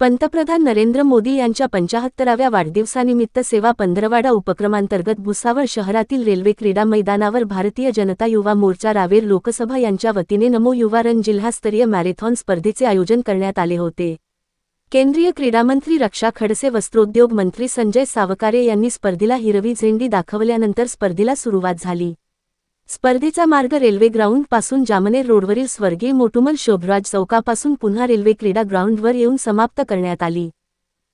पंतप्रधान नरेंद्र मोदी यांच्या पंचाहत्तराव्या वाढदिवसानिमित्त सेवा पंधरवाडा उपक्रमांतर्गत भुसावळ शहरातील रेल्वे क्रीडा मैदानावर भारतीय जनता युवा मोर्चा रावेर लोकसभा यांच्या वतीने नमो युवा रन जिल्हास्तरीय मॅरेथॉन स्पर्धेचे आयोजन करण्यात आले होते. केंद्रीय क्रीडामंत्री रक्षा खडसे वस्त्रोद्योग मंत्री संजय सावकारे यांनी स्पर्धेला हिरवी झेंडी दाखवल्यानंतर स्पर्धेला सुरुवात झाली. स्पर्धेचा मार्ग रेल्वे ग्राउंडपासून जामनेर रोडवरील स्वर्गीय मोटुमल शोभराज चौकापासून पुन्हा रेल्वे क्रीडा ग्राउंडवर येऊन समाप्त करण्यात आली.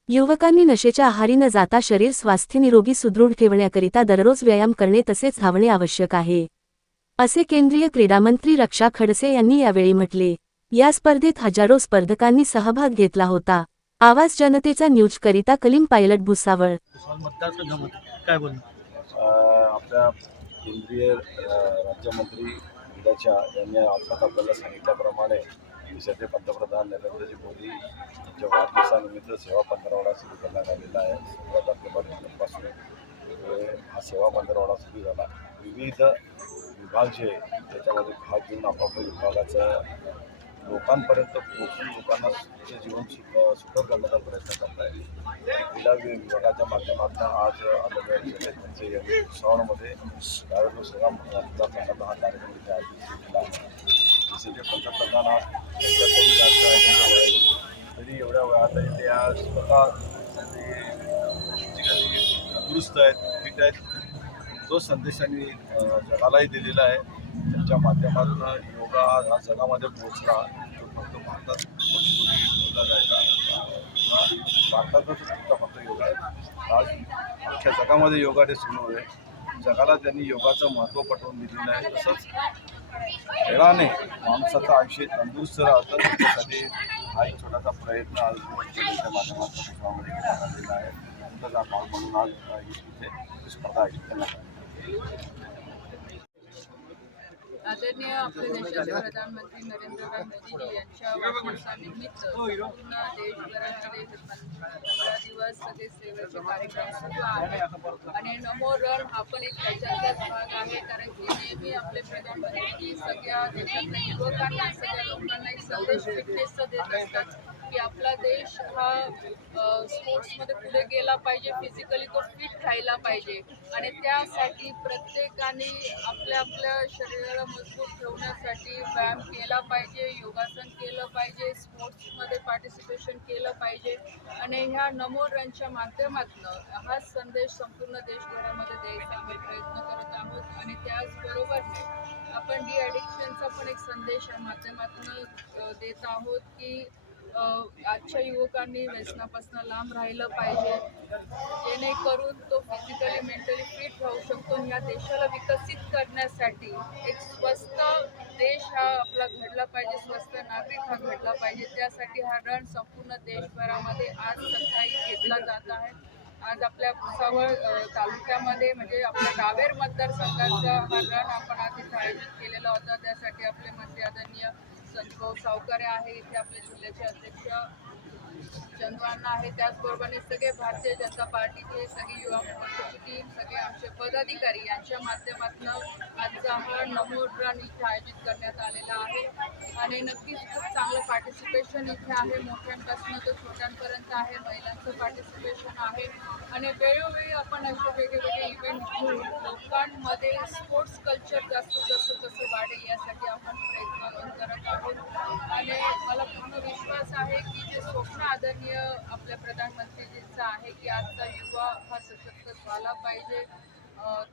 युवकांनी नशेच्या आहारी न जाता शरीर स्वास्थ्य निरोगी सुदृढ ठेवण्याकरिता दररोज व्यायाम करणे तसेच धावणे आवश्यक आहे. असे केंद्रीय क्रीडामंत्री रक्षा खडसे यांनी यावेळी म्हटले. या स्पर्धेत हजारो स्पर्धकांनी सहभाग घेतला होता. आवाज जनतेचा न्यूजकरिता कलीम पायलट भुसावळ. केंद्रीय राज्यमंत्री क्रीडाच्या यांनी आत्ताच आपल्याला सांगितल्याप्रमाणे देशाचे पंतप्रधान नरेंद्रजी मोदी यांच्या वाढदिवसानिमित्त सेवा पंधरवडा सुरू करण्यात आलेला आहे. सतरा तारखेपासून हा सेवा पंधरवडा सुरू झाला. विविध विभाग जे त्याच्यामध्ये भाग घेऊन आपापल्या विभागाचा लोकांपर्यंत पोहोचून लोकांना ते जीवन सुख सुखर करण्याचा प्रयत्न करत आहे क्रीडा विभागाच्या माध्यमातून आज आलेल्या जिल्ह्याचे यांनी भुसावळमध्ये त्यावेळी लोकसभा मतदारसंघाचा हा कार्यक्रम इथे आयोजित केला आहे. देशाचे पंतप्रधान आज त्यांच्याकडून जास्त आहे तरी एवढ्या वयातही ते आज स्वतः ते फिजिकली तंदुरुस्त आहेत फिट आहेत. तो संदेश त्यांनी जगालाही दिलेला आहे. त्यांच्या माध्यमातून योगा हा जगामध्ये पोहोचला. तो फक्त भारतात योगा जायचा. भारतातच फक्त फक्त योगा आहे. आज अख्ख्या जगामध्ये योगा डे सुरू आहे. जगाला त्यांनी योगाचं महत्त्व पटवून दिलेलं आहे. तसंच खेळाने माणसाचं आयुष्य तंदुरुस्त राहतं. त्यासाठी हा एक छोटासा प्रयत्न आज त्याच्या माध्यमातून भुसावळमध्ये झालेला आहे. भाग म्हणून आज ही स्पर्धा आयोजित करण्यात आली. आदरणीय आपले देशाचे प्रधानमंत्री नरेंद्र मोदीजी यांच्या वाढदिवसानिमित्त पूर्ण देशभरामध्ये पंधरा दिवस सगळे सेवेचे कार्यक्रम सुरू आहेत आणि नमो रन हा पण एक त्याच्यातलाच भाग आहे कारण की नेहमी आपले प्रधानमंत्री सगळ्या देशातल्या युवकांना सगळ्या लोकांना एक संदेश फिटनेसचा देत असतात. की आपला देश हा स्पोर्ट्समध्ये पुढे गेला पाहिजे फिजिकली तो फिट राहिला पाहिजे. आणि त्यासाठी प्रत्येकाने आपल्या आपल्या शरीराला मजबूत ठेवण्यासाठी व्यायाम केला पाहिजे योगासन केलं पाहिजे स्पोर्ट्समध्ये पार्टिसिपेशन केलं पाहिजे. आणि ह्या नमो रनच्या माध्यमातून हा संदेश संपूर्ण देशभरामध्ये द्यायचा आम्ही प्रयत्न करत आहोत. आणि त्याचबरोबरने आपण डी ॲडिक्शनचा पण एक संदेश या माध्यमातून देत आहोत की आजच्या युवकांनी व्यसनापासून लांब राहिलं पाहिजे. जेणेकरून तो फिजिकली मेंटली फिट राहू शकतो आणि या देशाला विकसित करण्यासाठी एक स्वस्त देश हा आपला घडला पाहिजे स्वस्त नागरिक हा घडला पाहिजे. त्यासाठी हा रण संपूर्ण देशभरामध्ये आज सकाळी घेतला जात आहे. आज आपल्या भुसावळ तालुक्यामध्ये म्हणजे आपल्या रावेर मतदारसंघाचा हा रण आपण आज इथे आयोजित केलेला होता. त्यासाठी आपले मंत्री आदरणीय संजीभाऊ सावकारे आहे इथे आपले जिल्ह्याचे अध्यक्ष. चंद्रांना आहे. त्याचबरोबर सगळे भारतीय जनता पार्टीचे सगळे युवा मोर्चाची टीम सगळे आमचे पदाधिकारी यांच्या माध्यमातून आजचा हा नमो रन इथे आयोजित करण्यात आलेला आहे. आणि नक्कीच खूप चांगलं पार्टिसिपेशन इथे आहे. मोठ्यांपासून तर छोट्यांपर्यंत आहे. महिलांचं पार्टिसिपेशन आहे. आणि वेळोवेळी आपण असे वेगवेगळे इव्हेंट घेऊन लोकांमध्ये स्पोर्ट्स कल्चर जास्तीत जास्त कसं वाढेल यासाठी आपण प्रयत्न करत आहोत. विश्वास आहे की जे स्वप्न आदरणीय आपल्या प्रधानमंत्रीजींचं आहे की आजचा युवा हा सशक्त झाला पाहिजे.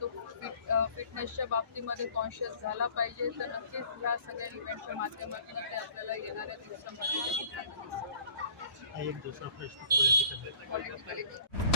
तो फिट फिटनेसच्या बाबतीमध्ये कॉन्शियस झाला पाहिजे. तर नक्कीच ह्या सगळ्या इव्हेंटच्या माध्यमातून ते आपल्याला येणाऱ्या दिवसामध्ये एक दुसरा प्रश्न पॉलिटिकली